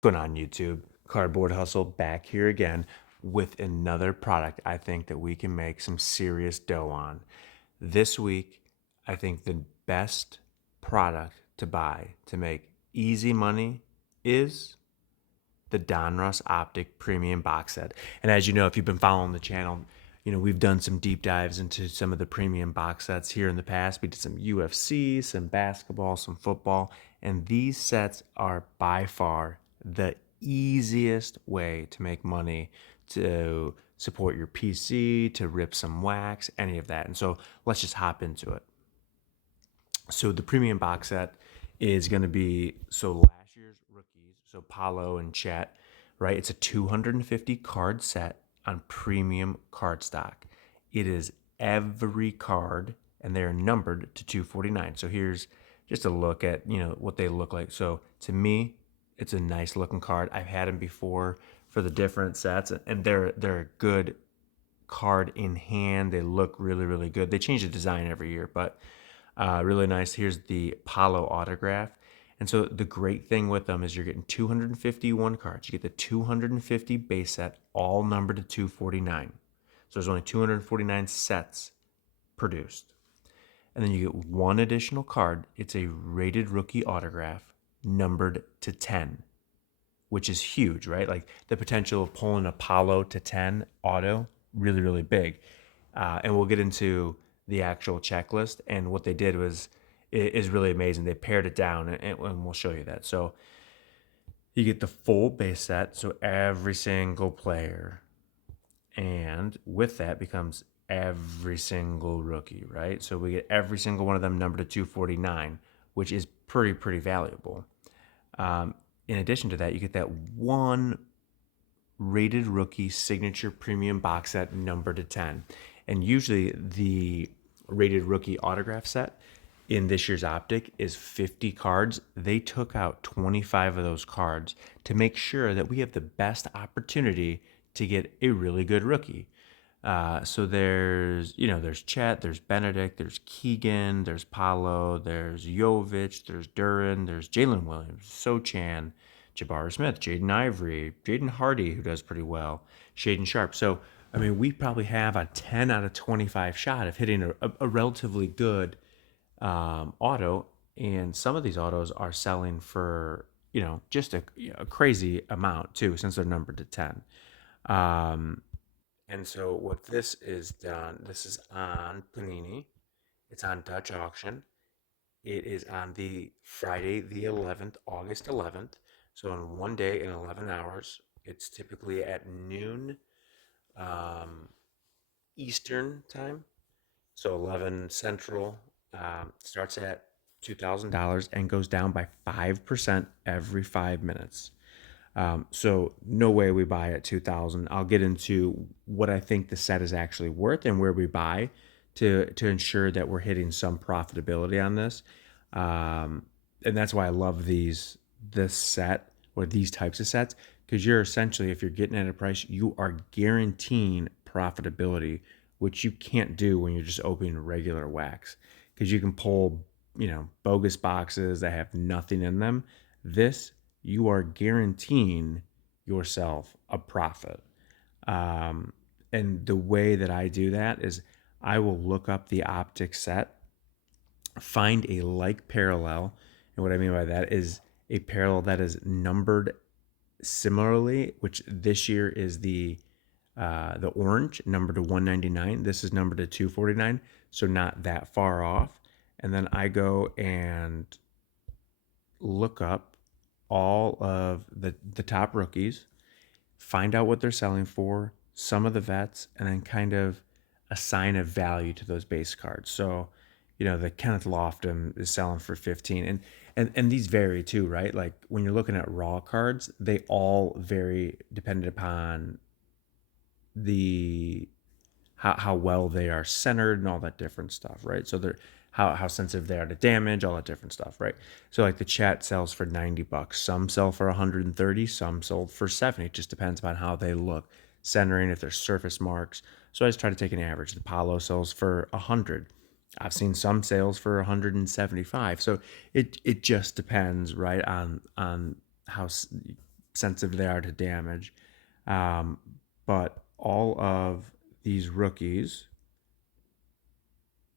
Going on YouTube, Cardboard Hustle back here again with another product I think that we can make some serious dough on. This week, I think the best product to buy to make easy money is the Donruss Optic Premium Box Set. And as you know, if you've been following the channel, we've done some deep dives into some of the premium box sets here in the past. We did some UFC, some basketball, some football, and these sets are by far the easiest way to make money, to support your PC, to rip some wax, any of that. And so let's just hop into it. So the premium box set is going to be last year's rookies, so Paulo and Chet, right? It's a 250 card set on premium card stock. It is every card and they're numbered to 249. So here's just a look at, what they look like. So to me, it's a nice looking card. I've had them before for the different sets and they're a good card in hand. They look really, really good. They change the design every year, but really nice. Here's the Apollo autograph. And so the great thing with them is you're getting 251 cards. You get the 250 base set, all numbered to 249. So there's only 249 sets produced. And then you get one additional card. It's a rated rookie autograph numbered to 10, which is huge, right? Like the potential of pulling Apollo to 10 auto, really, really big. And we'll get into the actual checklist. And what they did is really amazing. They pared it down, and we'll show you that. So you get the full base set, so every single player, and with that becomes every single rookie, right? So we get every single one of them numbered to 249, which is pretty valuable. In addition to that, you get that one rated rookie signature premium box set numbered to 10. And usually the rated rookie autograph set in this year's Optic is 50 cards. They took out 25 of those cards to make sure that we have the best opportunity to get a really good rookie. So there's Chet, there's Benedict, there's Keegan, there's Paulo, there's Jovic, there's Duran, there's Jalen Williams, Sochan, Jabari Smith, Jaden Ivory, Jaden Hardy, who does pretty well, Shaden Sharp. So, I mean, we probably have a 10 out of 25 shot of hitting a relatively good auto. And some of these autos are selling for, just a crazy amount too, since they're numbered to 10. Um, and so what this is done, this is on Panini. It's on Dutch auction. It is on the Friday, the 11th, August 11th. So in one day in 11 hours, it's typically at noon um, Eastern time. So 11 Central starts at $2,000 and goes down by 5% every 5 minutes. So no way we buy at 2,000. I'll get into what I think the set is actually worth and where we buy to ensure that we're hitting some profitability on this. And that's why I love this set or these types of sets, because you're essentially, if you're getting at a price, you are guaranteeing profitability, which you can't do when you're just opening regular wax, because you can pull bogus boxes that have nothing in them. This, you are guaranteeing yourself a profit. And the way that I do that is I will look up the optic set, find a like parallel. And what I mean by that is a parallel that is numbered similarly, which this year is the orange numbered to 199. This is numbered to 249, so not that far off. And then I go and look up all of the top rookies, find out what they're selling for, some of the vets, and then kind of assign a value to those base cards. So, the Kenneth Lofton is selling for 15, and these vary too, right? Like when you're looking at raw cards, they all vary dependent upon the how well they are centered and all that different stuff, right? So they're how sensitive they are to damage, all that different stuff, right? So like the chat sells for $90. Some sell for 130, some sold for 70. It just depends upon how they look, centering, if there's surface marks. So I just try to take an average. The Palo sells for 100. I've seen some sales for 175. So it just depends, right, on how sensitive they are to damage. Um, but all of these rookies,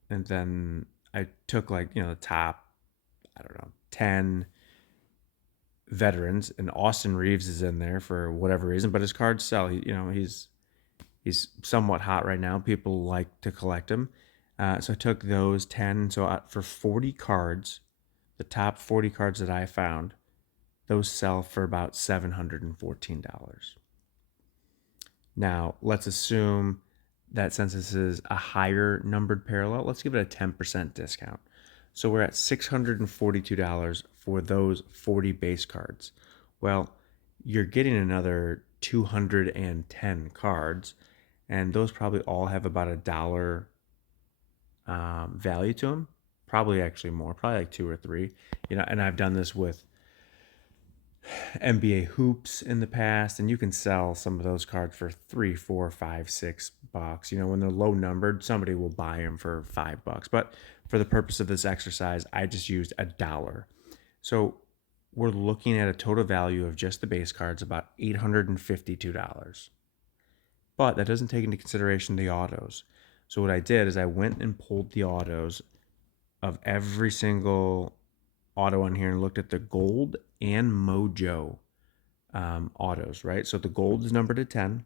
and then I took like, the top, I don't know, 10 veterans, and Austin Reeves is in there for whatever reason, but his cards sell. He's somewhat hot right now. People like to collect him. So I took those 10. So for 40 cards, the top 40 cards that I found, those sell for about $714. Now, let's assume that since this is a higher numbered parallel, let's give it a 10% discount. So we're at $642 for those 40 base cards. Well, you're getting another 210 cards, and those probably all have about $1 value to them. Probably actually more, probably like 2 or 3. And I've done this with NBA hoops in the past, and you can sell some of those cards for 3, 4, 5, $6. When they're low numbered, somebody will buy them for $5. But for the purpose of this exercise, I just used $1. So we're looking at a total value of just the base cards about $852. But that doesn't take into consideration the autos. So what I did is I went and pulled the autos of every single auto on here and looked at the gold and mojo autos, right? So the gold is numbered to 10,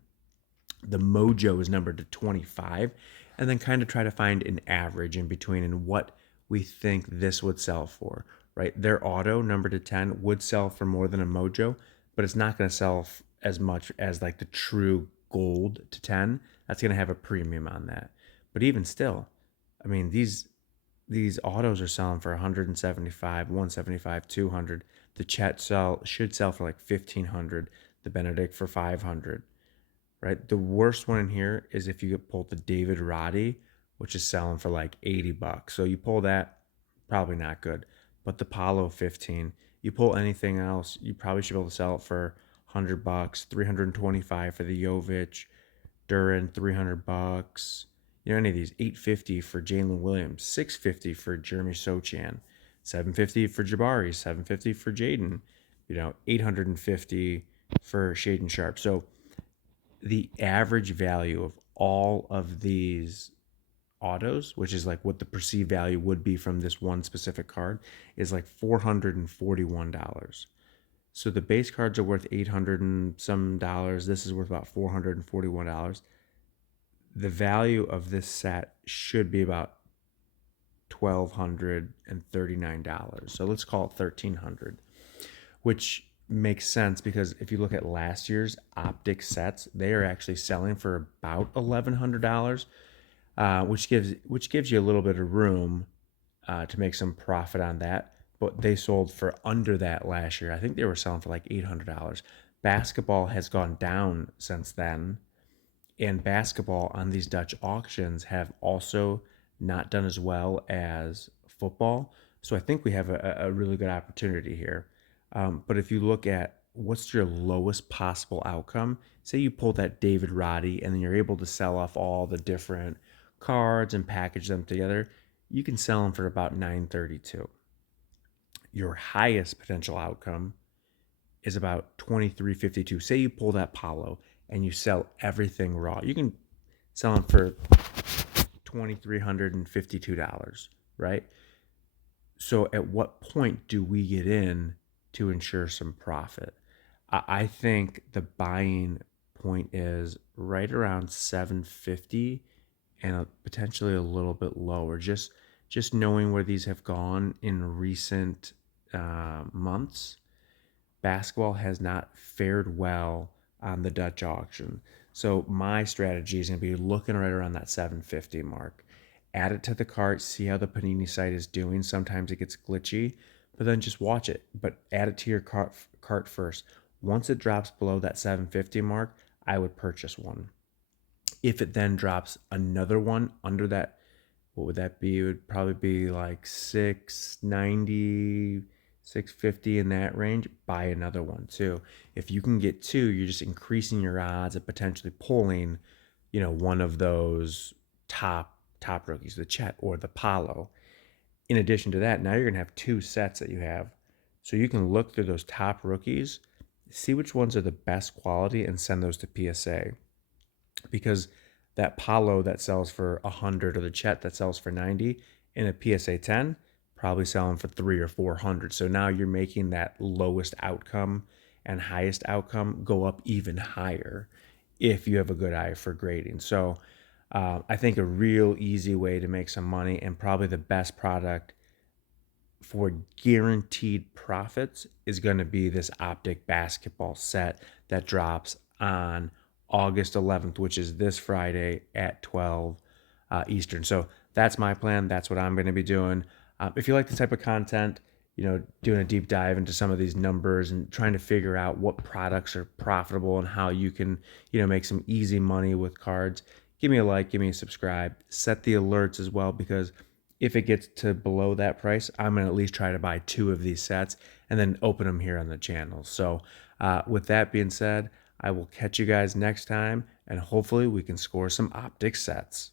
the mojo is numbered to 25, and then kind of try to find an average in between and what we think this would sell for, right? Their auto numbered to 10 would sell for more than a mojo, but it's not going to sell as much as like the true gold to 10. That's going to have a premium on that. But even still, I mean, these autos are selling for 175, 175, 200. The Chet should sell for like 1500. The Benedict for 500. Right? The worst one in here is if you pull the David Roddy, which is selling for like $80. So you pull that, probably not good. But the Palo 15, you pull anything else, you probably should be able to sell it for $100, 325 for the Jovic, Duran, $300. Any of these, $850 for Jalen Williams, $650 for Jeremy Sochan, $750 for Jabari, $750 for Jaden, $850 for Shaden Sharp. So the average value of all of these autos, which is like what the perceived value would be from this one specific card, is like $441. So the base cards are worth 800 and some dollars. This is worth about $441. The value of this set should be about $1,239. So let's call it $1,300, which makes sense because if you look at last year's Optic sets, they are actually selling for about $1,100, which gives you a little bit of room to make some profit on that. But they sold for under that last year. I think they were selling for like $800. Basketball has gone down since then, and basketball on these Dutch auctions have also not done as well as football. So I think we have a really good opportunity here. But if you look at what's your lowest possible outcome, say you pull that David Roddy and then you're able to sell off all the different cards and package them together, you can sell them for about $932. Your highest potential outcome is about $23.52. Say you pull that Palo and you sell everything raw. You can sell them for $2,352, right? So at what point do we get in to ensure some profit? I think the buying point is right around 750 and potentially a little bit lower. Just knowing where these have gone in recent months, basketball has not fared well on the Dutch auction. So my strategy is going to be looking right around that 750 mark. Add it to the cart, see how the Panini site is doing. Sometimes it gets glitchy, but then just watch it. But add it to your cart first. Once it drops below that 750 mark, I would purchase one. If it then drops another one under that, what would that be? It would probably be like 690, 650 in that range. Buy another one too. If you can get two, you're just increasing your odds of potentially pulling, one of those top rookies, the Chet or the Palo. In addition to that, now you're gonna have two sets that you have, so you can look through those top rookies see which ones are the best quality and send those to PSA, because that Palo that sells for 100 or the Chet that sells for 90 in a PSA 10 probably selling for 3 or 400. So now you're making that lowest outcome and highest outcome go up even higher if you have a good eye for grading. So I think a real easy way to make some money and probably the best product for guaranteed profits is going to be this Optic basketball set that drops on August 11th, which is this Friday at 12 Eastern. So that's my plan. That's what I'm going to be doing. If you like this type of content, doing a deep dive into some of these numbers and trying to figure out what products are profitable and how you can, make some easy money with cards, give me a like, give me a subscribe, set the alerts as well, because if it gets to below that price, I'm going to at least try to buy 2 of these sets and then open them here on the channel. So, with that being said, I will catch you guys next time, and hopefully we can score some Optic sets.